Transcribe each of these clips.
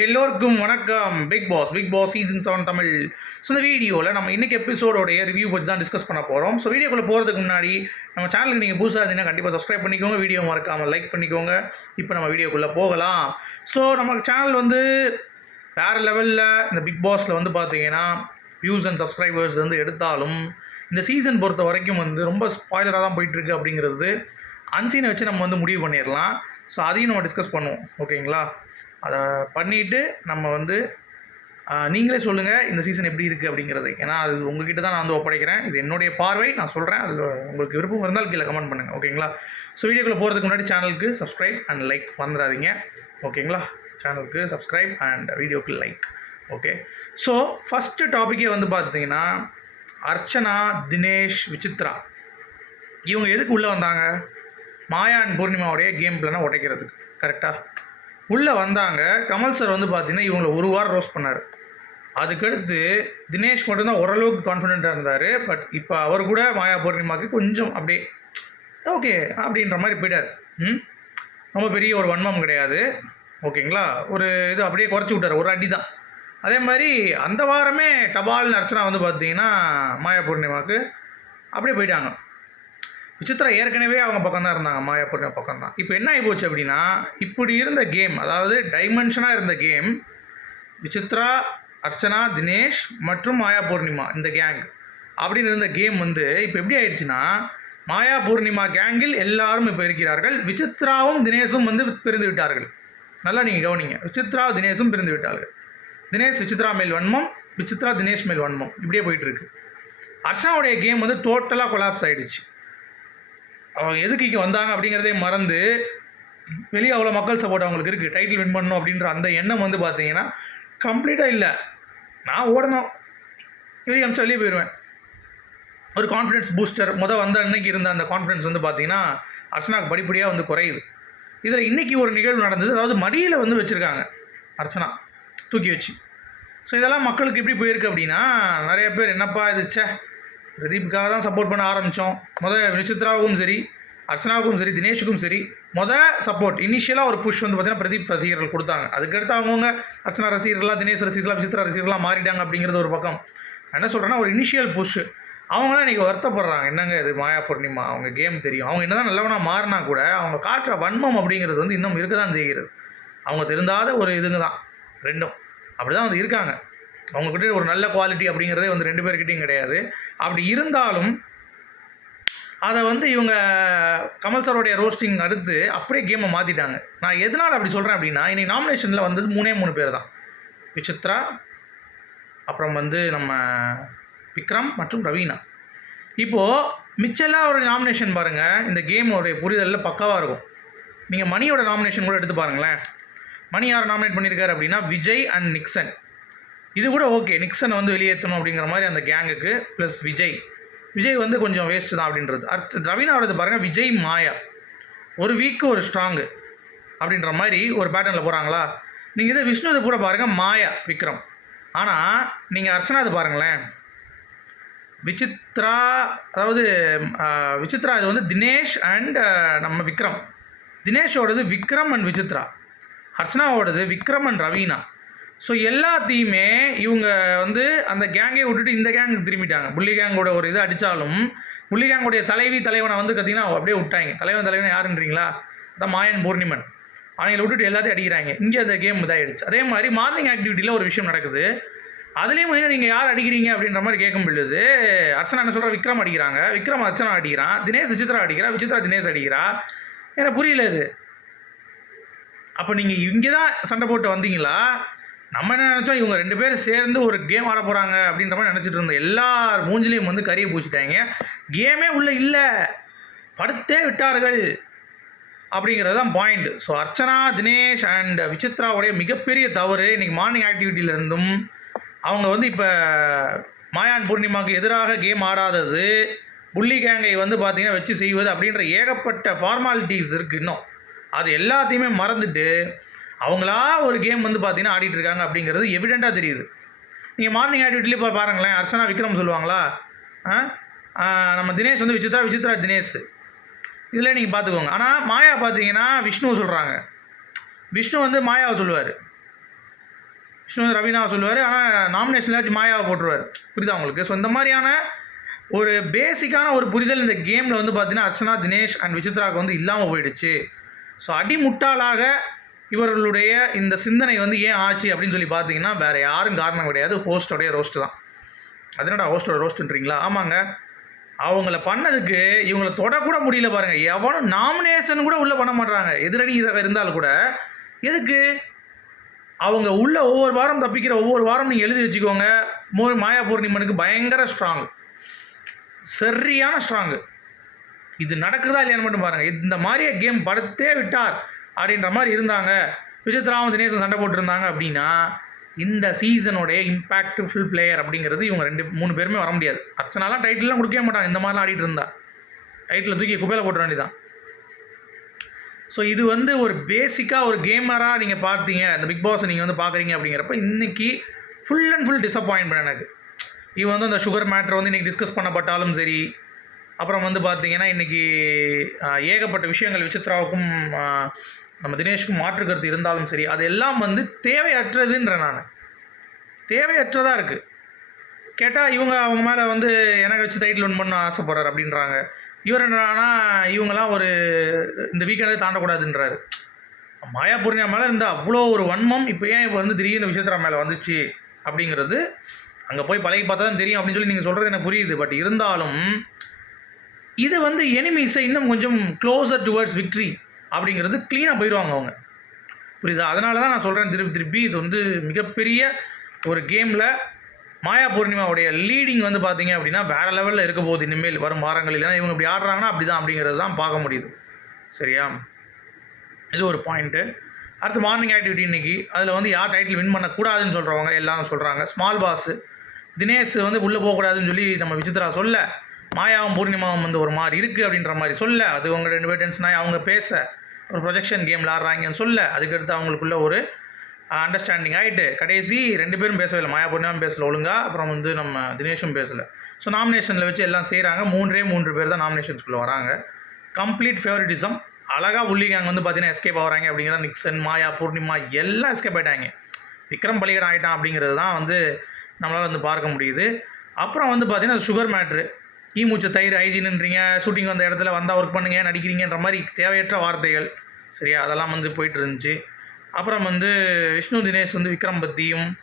எல்லோருக்கும் வணக்கம். Bigg Boss Bigg Boss season seven Tamil. So இந்த வீடியோவில் நம்ம இன்றைக்கி எபிசோடோடைய ரிவ்யூ பற்றி தான் டிஸ்கஸ் பண்ண போகிறோம் ஸோ வீடியோக்குள்ளே போகிறதுக்கு முன்னாடி நம்ம சேனலுக்கு நீங்கள் புதுசாக இருந்தீங்கன்னா கண்டிப்பாக சப்ஸ்கிரைப் பண்ணிக்கோங்க. வீடியோ மறக்காமல் லைக் பண்ணிக்கோங்க. இப்போ நம்ம வீடியோக்குள்ளே போகலாம். ஸோ நம்ம சேனல் வந்து வேறு லெவலில் இந்த பிக் பாஸில் வந்து பார்த்தீங்கன்னா வியூஸ் அண்ட் சப்ஸ்கிரைபர்ஸ் வந்து எடுத்தாலும் இந்த சீசன் பொறுத்த வரைக்கும் வந்து ரொம்ப ஸ்பாய்லராக தான் போயிட்டுருக்கு அப்படிங்கிறது அன்சீனை வச்சு நம்ம வந்து முடிவு பண்ணிடலாம். ஸோ அதையும் நம்ம டிஸ்கஸ் பண்ணுவோம். ஓகேங்களா அதை பண்ணிவிட்டு நம்ம வந்து நீங்களே சொல்லுங்கள் இந்த சீசன் எப்படி இருக்குது அப்படிங்கிறது. ஏன்னா அது உங்ககிட்ட தான் நான் வந்து ஒப்படைக்கிறேன். இது என்னுடைய பார்வை நான் சொல்கிறேன் அதில் உங்களுக்கு விருப்பம் இருந்தால் கீழே கமெண்ட் பண்ணுங்கள் ஓகேங்களா? ஸோ வீடியோக்குள்ளே போகிறதுக்கு முன்னாடி சேனலுக்கு சப்ஸ்கிரைப் அண்ட் லைக் வந்துடாதீங்க ஓகேங்களா? சேனலுக்கு சப்ஸ்கிரைப் அண்ட் வீடியோக்கு லைக் ஓகே ஸோ ஃபஸ்ட்டு டாப்பிக்கே வந்து பார்த்தீங்கன்னா அர்ச்சனா தினேஷ் விசித்ரா. இவங்க எதுக்கு உள்ளே வந்தாங்க? மாயா அண்ட் பூர்ணிமாவுடைய கேம் பிளானை உடைக்கிறதுக்கு. கரெக்டாக உள்ளே வந்தாங்க. கமல் சார் வந்து பார்த்தீங்கன்னா இவங்களை ஒரு வாரம் ரோஸ்ட் பண்ணார். அதுக்கடுத்து தினேஷ் மட்டும்தான் ஓரளவுக்கு கான்ஃபிடென்ட்டாக இருந்தார். பட் இப்போ அவர் கூட மாயா பூர்ணிமாவுக்கு கொஞ்சம் அப்படியே ஓகே அப்படின்ற மாதிரி போயிட்டார். ம்? ரொம்ப பெரிய ஒரு வன்மம் கிடையாது. ஓகேங்களா ஒரு இது அப்படியே குறைச்சி விட்டார். ஒரு அடி தான். அதே மாதிரி அந்த வாரமே டபால்னு அர்ச்சனா வந்து பார்த்தீங்கன்னா மாயா பூர்ணிமாவுக்கு அப்படியே போயிட்டாங்க. விசித்ரா ஏற்கனவே அவங்க பக்கம் தான் இருந்தாங்க மாயா பொண்ணு பக்கம் தான் இப்போ என்ன ஆகி போச்சு அப்படின்னா இப்படி இருந்த கேம் அதாவது டைமென்ஷனாக இருந்த கேம் விசித்ரா அர்ச்சனா தினேஷ் மற்றும் மாயா பூர்ணிமா இந்த கேங் அப்படின்னு இருந்த கேம் வந்து இப்போ எப்படி ஆயிடுச்சுன்னா மாயா பூர்ணிமா கேங்கில் எல்லாரும் இப்போ இருக்கிறார்கள். விசித்ராவும் தினேஷும் வந்து பிரிந்து விட்டார்கள். நல்லா நீங்கள் கவனிங்க. விசித்ரா தினேஷும் பிரிந்து விட்டார்கள். தினேஷ் விசித்ரா மேல் வன்மம் விசித்ரா தினேஷ் மேல் வன்மம். இப்படியே போயிட்டுருக்கு அர்ச்சனாவுடைய கேம் வந்து டோட்டலாக கொலாப்ஸ் ஆகிடுச்சு அவங்க எதுக்கு இங்கே வந்தாங்க அப்படிங்கிறதே மறந்து வெளியே அவ்வளோ மக்கள் சப்போர்ட் அவங்களுக்கு இருக்குது டைட்டில் வின் பண்ணணும் அப்படின்ற அந்த எண்ணம் வந்து பார்த்தீங்கன்னா கம்ப்ளீட்டாக இல்லை. நான் ஓடணும். வெளியே அமிச்சா வெளியே போயிடுவேன் ஒரு கான்ஃபிடன்ஸ் பூஸ்டர் முதல் வந்த அன்னைக்கு இருந்த அந்த கான்ஃபிடன்ஸ் வந்து பார்த்தீங்கன்னா அர்ச்சனாக்கு படிப்படியாக வந்து குறையுது. இதில் இன்றைக்கி ஒரு நிகழ்வு நடந்தது. அதாவது மடியில் வந்து வச்சுருக்காங்க அர்ச்சனா. தூக்கி வச்சு. ஸோ இதெல்லாம் மக்களுக்கு எப்படி போயிருக்கு அப்படின்னா நிறைய பேர் என்னப்பா இதுச்சே பிரதீப்காக பிரதீப்புக்காக தான் சப்போர்ட் பண்ண ஆரம்பித்தோம் மொதல் விசித்ராவுக்கும் சரி அர்ச்சனாவுக்கும் சரி தினேஷுக்கும் சரி மொதல் சப்போர்ட் இனிஷியலாக ஒரு புஷ் வந்து பார்த்தீங்கன்னா பிரதீப் ரசிகர்கள் கொடுத்தாங்க. அதுக்கடுத்து அவங்கவுங்க அர்ச்சனா ரசிகர்களாக தினேஷ் ரசிகர்களாக விசித்ரா ரசிகர்களாக மாறிட்டாங்க அப்படிங்கிறது ஒரு பக்கம். என்ன சொல்கிறேன்னா ஒரு இனிஷியல் புஷ் அவங்களாம் இன்றைக்கி வருத்தப்படுறாங்க. என்னங்க இது மாயா பூர்ணிமா? அவங்க கேம் தெரியும். அவங்க என்னதான் நல்லவனாக மாறினா கூட அவங்க காட்டுற வன்மம் அப்படிங்கிறது வந்து இன்னும் இருக்க தான் செய்கிறது. அவங்க தெரிந்தாத ஒரு இதுங்க தான் ரெண்டும் அப்படி தான் வந்து இருக்காங்க. அவங்கக்கிட்ட ஒரு நல்ல குவாலிட்டி அப்படிங்கிறதே வந்து ரெண்டு பேர்கிட்டையும் கிடையாது. அப்படி இருந்தாலும் அதை வந்து இவங்க கமல் சாரோடைய ரோஸ்டிங் அடுத்து அப்படியே கேமை மாற்றிட்டாங்க நான் எதனால் அப்படி சொல்கிறேன் அப்படின்னா இன்றைக்கி நாமினேஷனில் வந்தது மூணே மூணு பேர் தான். விசித்ரா அப்புறம் வந்து நம்ம விக்ரம் மற்றும் ரவீனா. இப்போது மிச்செல்லாம் ஒரு நாமினேஷன் பாருங்கள் இந்த கேமோடைய புரிதலில் பக்காவாக இருக்கும். நீங்கள் மணியோட நாமினேஷன் கூட எடுத்து பாருங்களேன். மணி யார் நாமினேட் பண்ணியிருக்காரு அப்படின்னா விஜய் அண்ட் நிக்சன் இது கூட ஓகே நிக்சனை வந்து வெளியேற்றணும் அப்படிங்கிற மாதிரி அந்த கேங்குக்கு ப்ளஸ் விஜய். விஜய் வந்து கொஞ்சம் வேஸ்ட்டு தான் அப்படின்றது. அடுத்து ரவீனாவோடது பாருங்கள் விஜய் மாயா. ஒரு வீக்கு ஒரு ஸ்ட்ராங்கு அப்படின்ற மாதிரி ஒரு பேட்டர்னில் போகிறாங்களா நீங்கள் இதை விஷ்ணுது கூட பாருங்கள் மாயா விக்ரம். ஆனால் நீங்கள் அர்ச்சனாது பாருங்களேன். விசித்ரா அதாவது விசித்ரா இது வந்து தினேஷ் அண்ட் நம்ம விக்ரம். தினேஷோடது விக்ரம் அண்ட் விசித்ரா. அர்ச்சனாவோடது விக்ரம் அண்ட் ரவீனா. ஸோ எல்லாத்தையுமே இவங்க வந்து அந்த கேங்கை விட்டுட்டு இந்த கேங்குக்கு திரும்பிட்டாங்க. புள்ளி கேங்கோட ஒரு இது அடித்தாலும் புள்ளி கேங்குடைய தலைவி தலைவனை வந்து பார்த்தீங்கன்னா அப்படியே விட்டாங்க. தலைவன் தலைவன் யாருன்றீங்களா? அதான் மாயன் பூர்ணிமன். அவங்களை விட்டுட்டு எல்லாத்தையும் அடிக்கிறாங்க. இங்கே அந்த கேம் இதாகிடுச்சு அதே மாதிரி மார்னிங் ஆக்டிவிட்டியில் ஒரு விஷயம் நடக்குது. அதுலேயும் வந்து நீங்கள் யார் அடிக்கிறீங்க அப்படின்ற மாதிரி கேட்கும் பொழுது அர்ச்சனா என்ன சொல்கிற விக்ரம் அடிக்கிறாங்க. விக்ரம் அர்ச்சனா அடிக்கிறான். தினேஷ் விசித்ரா அடிக்கிறா. விசித்ரா தினேஷ் அடிக்கிறா. எனக்கு புரியல இது. அப்போ நீங்கள் இங்கே தான் சண்டை போட்டு வந்தீங்களா? நம்ம என்ன நினச்சோம்? இவங்க ரெண்டு பேரும் சேர்ந்து ஒரு கேம் ஆட போகிறாங்க அப்படின்ற மாதிரி நினச்சிட்டு இருந்தோம். எல்லா மூஞ்சிலையும் வந்து கறியை பூச்சிட்டாங்க கேமே உள்ளே இல்லை. படுத்தே விட்டார்கள். அப்படிங்கிறது தான் point so Archana Dinesh and விசித்ராவுடைய மிகப்பெரிய தவறு இன்றைக்கி மார்னிங் ஆக்டிவிட்டியிலேருந்தும் அவங்க வந்து இப்போ மாயான் பூர்ணிமாவுக்கு எதிராக கேம் ஆடாதது புள்ளி கேங்கை வந்து பார்த்திங்கன்னா வச்சு செய்வது அப்படின்ற ஏகப்பட்ட ஃபார்மாலிட்டிஸ் இருக்குது இன்னும். அது எல்லாத்தையுமே மறந்துட்டு அவங்களா ஒரு கேம் வந்து பார்த்தீங்கன்னா ஆடிட்டு இருக்காங்க அப்படிங்கிறது எவிடெண்ட்டாக தெரியுது. நீங்கள் மார்னிங் ஆக்டிவிட்டிலே இப்போ பாருங்களேன் அர்ச்சனா விக்ரம் சொல்லுவாங்களா? ஆ? நம்ம தினேஷ் வந்து விசித்ரா விசித்ரா தினேஷ். இதில் நீங்கள் பார்த்துக்கோங்க ஆனால் மாயா பார்த்தீங்கன்னா விஷ்ணு சொல்கிறாங்க விஷ்ணு வந்து மாயாவை சொல்லுவார். விஷ்ணு வந்து ரவீனாவை சொல்லுவார். ஆனால் நாமினேஷன்லாச்சும் மாயாவை போட்டுருவார். புரியுதா உங்களுக்கு? ஸோ இந்த மாதிரியான ஒரு பேசிக்கான ஒரு புரிதல் இந்த கேமில் வந்து பார்த்தீங்கன்னா அர்ச்சனா தினேஷ் அண்ட் விசித்ராவுக்கு வந்து இல்லாமல் போயிடுச்சு. ஸோ அடிமுட்டாளாக இவர்களுடைய இந்த சிந்தனை வந்து ஏன் ஆச்சு அப்படின்னு சொல்லி பார்த்தீங்கன்னா வேறு யாரும் காரணம் கிடையாது. ஹோஸ்டோடைய ரோஸ்ட் தான். அது என்னடா ஹோஸ்டோட ரோஸ்ட்டுன்றீங்களா ஆமாங்க. அவங்கள பண்ணதுக்கு இவங்கள தொடக்கூட முடியல பாருங்கள் எவனும் நாமினேஷன் கூட உள்ளே பண்ண மாட்றாங்க. எதிரணி இதாக இருந்தாலும் கூட எதுக்கு? அவங்க உள்ள ஒவ்வொரு வாரம் தப்பிக்கிற ஒவ்வொரு வாரம் நீங்கள் எழுதி வச்சுக்கோங்க. மோ மாயா பூர்ணிமனுக்கு பயங்கர ஸ்ட்ராங் சரியான ஸ்ட்ராங்கு இது நடக்குதா இல்லையான்னு மட்டும் பாருங்கள் இந்த மாதிரியே கேம் படுத்தே விட்டார். அப்படின்ற மாதிரி இருந்தாங்க. விசித்ராவும் தினேஷும் சண்டை போட்டிருந்தாங்க அப்படின்னா இந்த சீசனுடைய இம்பேக்ட்ஃபுல் பிளேயர் அப்படிங்கிறது இவங்க ரெண்டு மூணு பேருமே வர முடியாது. அர்ச்சனாலாம் டைட்டில்லாம் கொடுக்கவே மாட்டாங்க. இந்த மாதிரிலாம் ஆடிட்டு இருந்தா. டைட்டில் தூக்கி குப்பையில் போட்டுற வேண்டியதான் ஸோ இது வந்து ஒரு பேசிக்காக ஒரு கேமராக நீங்கள் பார்த்தீங்க. இந்த பிக் பாஸ் நீங்கள் வந்து பார்க்குறீங்க அப்படிங்கிறப்ப இன்றைக்கி ஃபுல் அண்ட் ஃபுல் டிசப்பாயின்மெண்ட் எனக்கு. இவன் வந்து அந்த சுகர் மேட்ரு வந்து இன்றைக்கி டிஸ்கஸ் பண்ணப்பட்டாலும் சரி அப்புறம் வந்து பார்த்தீங்கன்னா இன்றைக்கி ஏகப்பட்ட விஷயங்கள் விசித்ராவுக்கும் நம்ம தினேஷ்க்கு மாற்று கருத்து இருந்தாலும் சரி அது எல்லாம் வந்து தேவையற்றதுன்ற நான். தேவையற்றதாக இருக்குது கேட்டால் இவங்க அவங்க மேலே வந்து எனக்கு வச்சு டைட்டில் ஒன் பண்ண ஆசைப்படுறார் அப்படின்றாங்க. இவர் என்னன்னா இவங்கெல்லாம் ஒரு இந்த வீக்கெண்டே தாண்டக்கூடாதுன்றாரு. மாயா பூர்ணியா மேலே இருந்த அவ்வளோ ஒரு வன்மம் இப்போ ஏன் இப்போ வந்து திடீர்னு விஷயத்திரா மேலே வந்துச்சு அப்படிங்கிறது அங்கே போய் பழகி பார்த்தா தான் தெரியும் அப்படின்னு சொல்லி நீங்கள் சொல்கிறது எனக்கு புரியுது. பட் இருந்தாலும் இது வந்து எனிமீஸை இன்னும் கொஞ்சம் க்ளோசர் டுவர்ட்ஸ் விக்ட்ரி அப்படிங்கிறது க்ளீனாக போயிடுவாங்க அவங்க. புரியுதா? அதனால தான் நான் சொல்கிறேன் திருப்பி திருப்பி இது வந்து மிகப்பெரிய ஒரு கேமில் மாயா பூர்ணிமாவுடைய லீடிங் வந்து பார்த்தீங்க அப்படின்னா வேறு லெவலில் இருக்க போகுது இனிமேல் வரும் வாரங்களில். ஏன்னா இவங்க இப்படி ஆடுறாங்கன்னா அப்படி தான் அப்படிங்கிறது தான் பார்க்க முடியுது. சரியா? இது ஒரு பாயிண்ட்டு அடுத்து மார்னிங் ஆக்டிவிட்டி இன்றைக்கி அதில் வந்து யார் டைட்டில் வின் பண்ணக்கூடாதுன்னு சொல்கிறவங்க எல்லாரும் சொல்கிறாங்க ஸ்மால் பாஸு தினேஷ் வந்து உள்ளே போகக்கூடாதுன்னு சொல்லி நம்ம விசித்ரா சொல்ல மாயாவும் பூர்ணிமாவும் வந்து ஒரு மாதிரி இருக்குது அப்படின்ற மாதிரி சொல்ல அது அவங்க ரெண்டு பேர் அவங்க பேச ஒரு ப்ரொஜெக்ஷன் கேம் விளாட்றாங்கன்னு சொல்ல அதுக்கடுத்து அவங்களுக்குள்ள ஒரு அண்டர்ஸ்டாண்டிங் ஆகிட்டு கடைசி ரெண்டு பேரும் பேசவே இல்லை மாயா பூர்ணிமாவும் பேசல ஒழுங்கா அப்புறம் வந்து நம்ம தினேஷும் பேசலை. ஸோ நாமினேஷனில் வச்சு எல்லாம் செய்கிறாங்க மூன்றே மூன்று பேர் தான் நாமினேஷன்ஸ்குள்ளே வராங்க. கம்ப்ளீட் ஃபேவரட்டிசம் அழகாக உள்ளி அங்கே வந்து பார்த்தீங்கன்னா எஸ்கேப் ஆகிறாங்க அப்படிங்கிற நிக்சன் மாயா பூர்ணிமா எல்லாம் எஸ்கேப் ஆகிட்டாங்க விக்ரம் பலிகடம் ஆகிட்டான் அப்படிங்கிறது தான் வந்து நம்மளால் வந்து பார்க்க முடியுது. அப்புறம் வந்து பார்த்திங்கன்னா சுகர் மேட்ரு ஈமூச்ச தயிர் ஹைஜீன்ன்றீங்க ஷூட்டிங் வந்த இடத்துல வந்தால் ஒர்க் பண்ணுங்க நடிக்கிறீங்கன்ற மாதிரி தேவையற்ற வார்த்தைகள். சரியா? அதெல்லாம் வந்து போயிட்டு இருந்துச்சு அப்புறம் வந்து விஷ்ணு தினேஷ் வந்து விக்ரம் பற்றியும்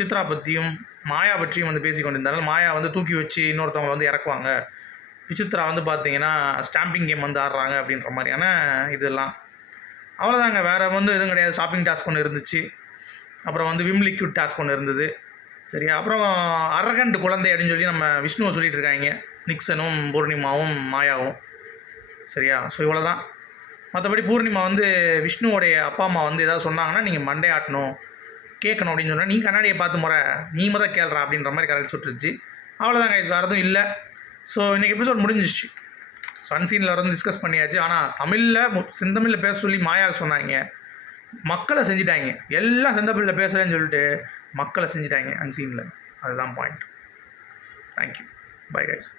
சித்ரா பற்றியும் மாயா பற்றியும் வந்து பேசி கொண்டிருந்தார்கள் மாயா வந்து தூக்கி வச்சு இன்னொருத்தவங்க வந்து இறக்குவாங்க. விசித்ரா வந்து பார்த்தீங்கன்னா ஸ்டாம்பிங் கேம் வந்து ஆடுறாங்க அப்படின்ற மாதிரியான இதெல்லாம். அவ்வளோதாங்க வேறு வந்து எதுவும் கிடையாது. ஷாப்பிங் டாஸ்க் ஒன்று இருந்துச்சு. அப்புறம் வந்து விம் லிக்விட் டாஸ்க் ஒன்று இருந்தது. சரியா அப்புறம் அரகண்ட் குழந்தை அப்படின்னு சொல்லி நம்ம விஷ்ணுவை சொல்லிட்டு இருக்காங்க. நிக்சனும் பூர்ணிமாவும் மாயாவும். சரியா? ஸோ இவ்வளோ தான் மற்றபடி பூர்ணிமா வந்து விஷ்ணுவோடைய அப்பா அம்மா வந்து ஏதாவது சொன்னாங்கன்னா நீங்கள் மண்டே ஆட்டணும் கேட்கணும் அப்படின்னு சொன்னால் நீ கண்ணாடியை பார்த்து முறை நீ மதம் கேள்றா அப்படின்ற மாதிரி கரெக்ட் சுட்டுருச்சு. அவ்வளோதான் கைஸ் வேறு எதுவும் இல்லை. ஸோ இன்றைக்கி எபிசோட் முடிஞ்சிச்சு சன்சீனில் வந்து டிஸ்கஸ் பண்ணியாச்சு. ஆனால் தமிழில் செந்தமிழில் பேச சொல்லி மாயா சொன்னாங்க. மக்களை செஞ்சிட்டாங்க. எல்லாம் செந்தமிழில் பேசுகிறேன்னு சொல்லிட்டு மக்களை செஞ்சிட்டாங்க அன்சீனில் அதுதான் பாயிண்ட் தேங்க்யூ பை கைஸ்